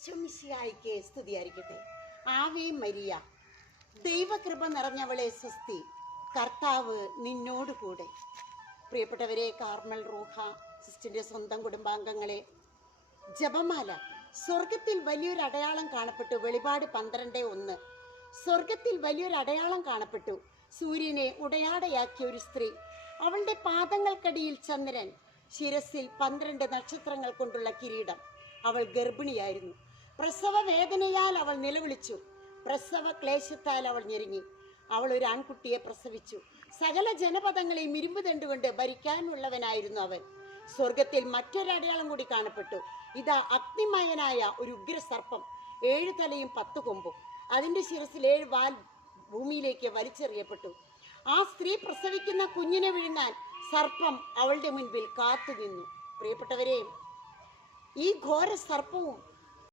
ഈശോമിശിഹായിക്ക് സ്തുതിയായിരിക്കട്ടെ. Ave Maria, ദൈവകൃപ നിറഞ്ഞവളെ സ്വസ്തി, കർത്താവ് നിന്നോട് കൂടെ. പ്രിയപ്പെട്ടവരെ, കാർമൽ റൂഹ സിസ്റ്ററിന്റെ സ്വന്തം കുടുംബാംഗങ്ങളെ, ജപമാല. സ്വർഗത്തിൽ വലിയൊരു അടയാളം കാണപ്പെട്ടു. വെളിപാട് 12:1. സ്വർഗത്തിൽ വലിയൊരു അടയാളം കാണപ്പെട്ടു. സൂര്യനെ ഉടയാടയാക്കിയ ഒരു സ്ത്രീ, അവളുടെ പാദങ്ങൾക്കടിയിൽ ചന്ദ്രൻ, ശിരസിൽ 12 നക്ഷത്രങ്ങൾ കൊണ്ടുള്ള കിരീടം. അവൾ ഗർഭിണിയായിരുന്നു. പ്രസവ വേദനയാൽ അവൾ നിലവിളിച്ചു. പ്രസവ ക്ലേശത്താൽ അവൾ ഞെരുങ്ങി. അവൾ ഒരു ആൺകുട്ടിയെ പ്രസവിച്ചു. സകല ജനപദങ്ങളെയും ഇരുമ്പ് തണ്ടുകൊണ്ട് ഭരിക്കാനുള്ളവനായിരുന്നു അവൻ. സ്വർഗത്തിൽ മറ്റൊരടയാളം കൂടി കാണപ്പെട്ടു. ഇതാ, അഗ്നിമയനായ ഒരു ഉഗ്രസർപ്പം, 7 തലയും 10 കൊമ്പും. അതിന്റെ ശിരസിൽ 7 വാൽ ഭൂമിയിലേക്ക് വലിച്ചെറിയപ്പെട്ടു. ആ സ്ത്രീ പ്രസവിക്കുന്ന കുഞ്ഞിനെ വിഴുങ്ങാൻ സർപ്പം അവളുടെ മുൻപിൽ കാത്തു നിന്നു. പ്രിയപ്പെട്ടവരെ, ഈ ഘോര സർപ്പവും